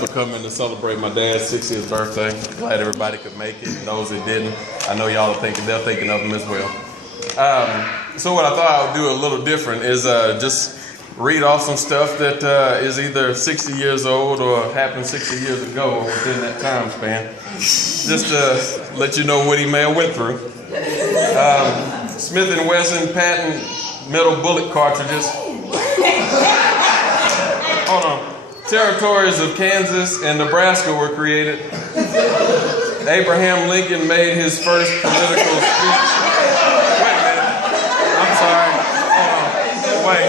For coming to celebrate my dad's 60th birthday. Glad everybody could make it. Those that didn't, I know y'all are thinking, they're thinking of him as well. So what I thought I would do a little different is just read off some stuff that is either 60 years old or happened 60 years ago or within that time span. Just to let you know what he may have went through. Smith & Wesson patent metal bullet cartridges. Hold on. Territories of Kansas and Nebraska were created. Abraham Lincoln made his first political speech. Wait a minute. I'm sorry. Hold on. Wait,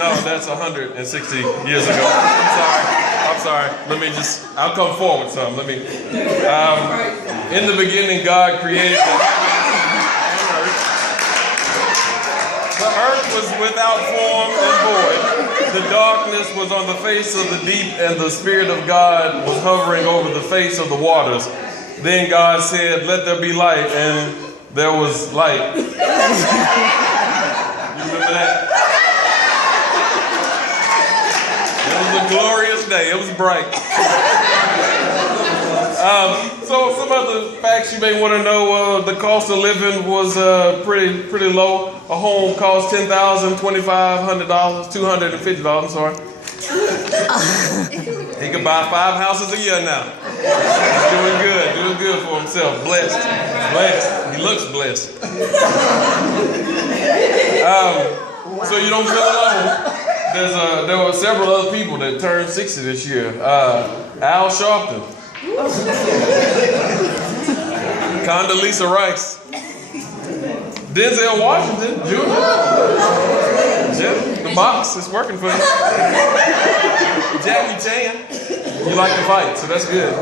no, that's 160 years ago. I'm sorry. I'll come forward some. In the beginning, God created the heavens and earth. The earth was without form and void. The darkness was on the face of the deep, and the Spirit of God was hovering over the face of the waters. Then God said, "Let there be light," and there was light. You remember that? It was a glorious day. It was bright. So some other facts you may want to know. The cost of living was pretty low. A home cost $10,000, $2,500, $250. I'm sorry. He could buy 5 houses a year now. He's doing good for himself. Blessed. He looks blessed. So you don't feel alone. There were several other people that turned 60 this year. Al Sharpton. Condoleezza Rice. Denzel Washington Jr. Yeah, the box is working for you. Jackie Chan. You like to fight, so that's good.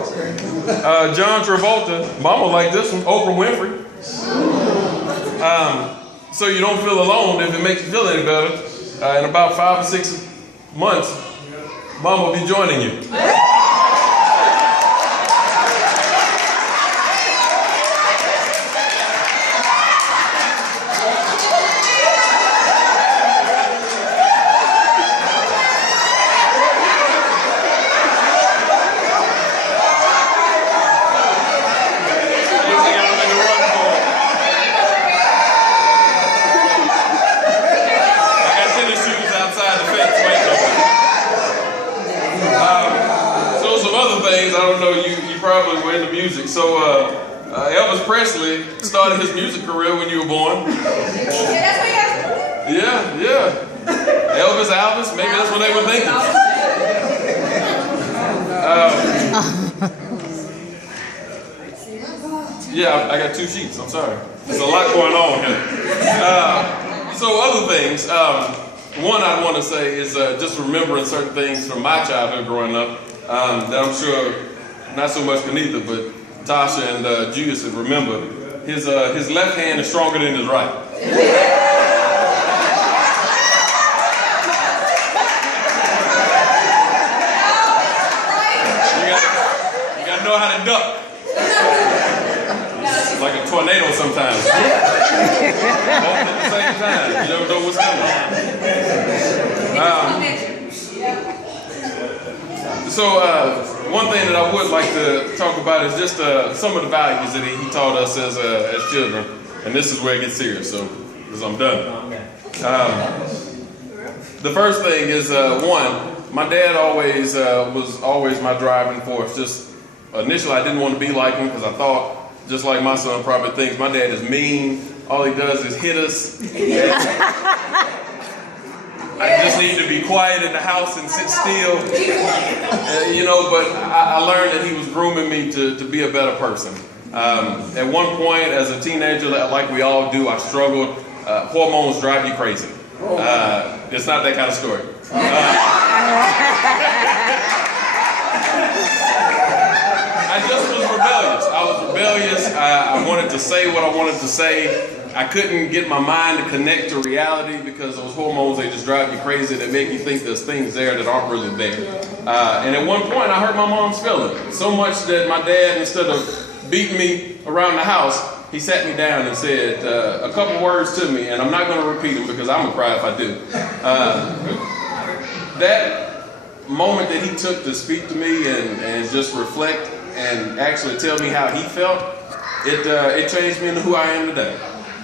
John Travolta. Mama like this one. Oprah Winfrey. So you don't feel alone if it makes you feel any better. In about 5 or 6 months, Mama will be joining you. Probably were into music. So Elvis Presley started his music career when you were born. Yeah. Elvis, maybe that's what they were thinking. Yeah, I got 2 sheets. I'm sorry. There's a lot going on here. So other things. One I want to say is just remembering certain things from my childhood growing up that I'm sure not so much Benita, but Tasha and Judas would remember. His left hand is stronger than his right. You gotta know how to duck. It's like a tornado sometimes. Both at the same time. You never know what's coming. So one thing that I would like to talk about is just some of the values that he taught us as children. And this is where it gets serious, so because I'm done. The first thing is, one, my dad was always my driving force. Just initially I didn't want to be like him because I thought, just like my son probably thinks, my dad is mean. All he does is hit us. I just need to be quiet in the house and sit still, but I learned that he was grooming me to be a better person. At one point, as a teenager, like we all do, I struggled. Hormones drive you crazy. It's not that kind of story. I just was rebellious. I wanted to say what I wanted to say. I couldn't get my mind to connect to reality because those hormones, they just drive you crazy. They make you think there's things there that aren't really there. And at one point, I hurt my mom's feelings so much that my dad, instead of beating me around the house, he sat me down and said a couple words to me, and I'm not going to repeat them because I'm going to cry if I do. That moment that he took to speak to me and just reflect and actually tell me how he felt, it changed me into who I am today.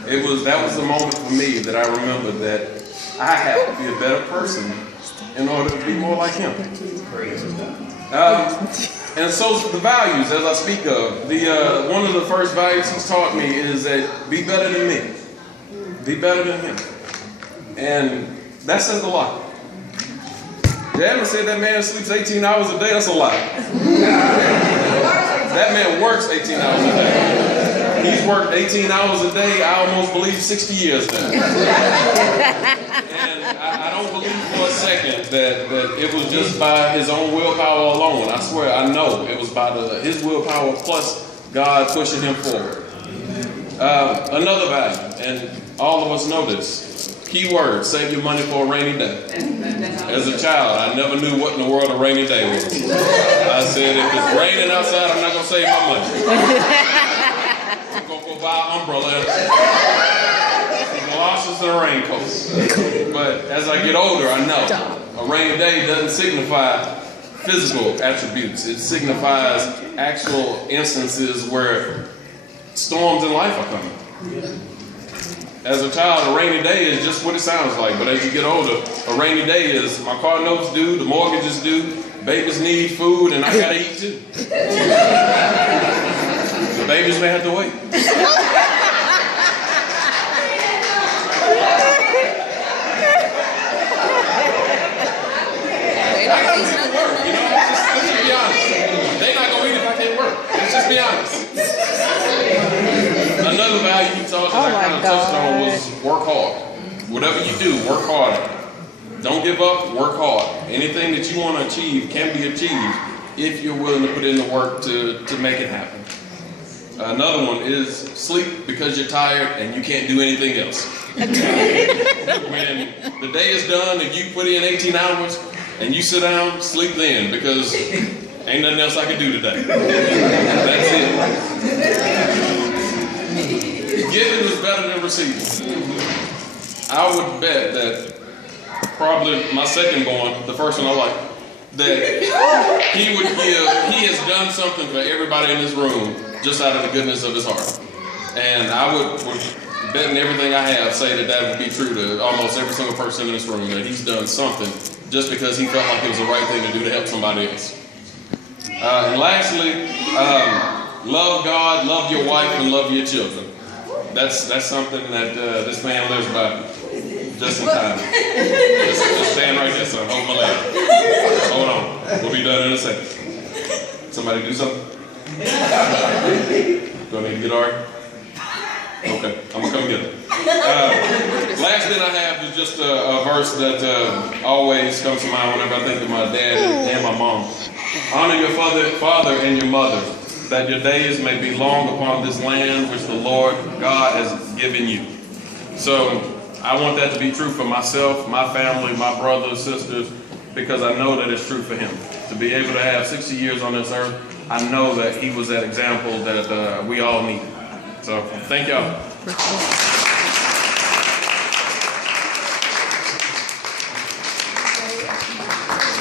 That was the moment for me that I remembered that I have to be a better person in order to be more like him. And so the values, as I speak of, one of the first values he's taught me is that be better than me. Be better than him. And that says a lot. Jasmine said that man sleeps 18 hours a day. That's a lie. That man works 18 hours a day. He's worked 18 hours a day, I almost believe 60 years now. And I don't believe for a second that it was just by his own willpower alone. I swear, I know it was by his willpower plus God pushing him forward. Another value, and all of us know this. Key word, save your money for a rainy day. As a child, I never knew what in the world a rainy day was. I said, if it's raining outside, I'm not going to save my money. I'm going to go buy an umbrella, some galoshes, and a raincoat. But as I get older, I know a rainy day doesn't signify physical attributes. It signifies actual instances where storms in life are coming. As a child, a rainy day is just what it sounds like. But as you get older, a rainy day is my car notes due, the mortgage is due, babies need food, and I gotta eat too. The babies may have to wait. I gotta make it work, you know? Let's just be honest. They're not gonna eat if I can't work. Let's just be honest. Another value he taught that I kind of touched on was work hard. Whatever you do, work hard. Don't give up, work hard. Anything that you want to achieve can be achieved if you're willing to put in the work to make it happen. Another one is sleep because you're tired and you can't do anything else. When the day is done and you put in 18 hours and you sit down, sleep then because ain't nothing else I can do today. That's it. Giving is better than receiving. I would bet that probably my second born, the first one I like, that he has done something for everybody in this room just out of the goodness of his heart. And I would betting everything I have say that would be true to almost every single person in this room, that he's done something just because he felt like it was the right thing to do to help somebody else. And lastly, love God, love your wife, and love your children. That's something that this man lives by just in time. Just stand right there, son. Hold my leg. Hold on. We'll be done in a second. Somebody do something? Do I need to get Ari? Okay, I'm going to come get it. Last thing I have is just a verse that always comes to mind whenever I think of my dad and my mom. Honor your father and your mother, that your days may be long upon this land which the Lord God has given you. So I want that to be true for myself, my family, my brothers, sisters, because I know that it's true for him. To be able to have 60 years on this earth, I know that he was that example that we all need. So thank y'all.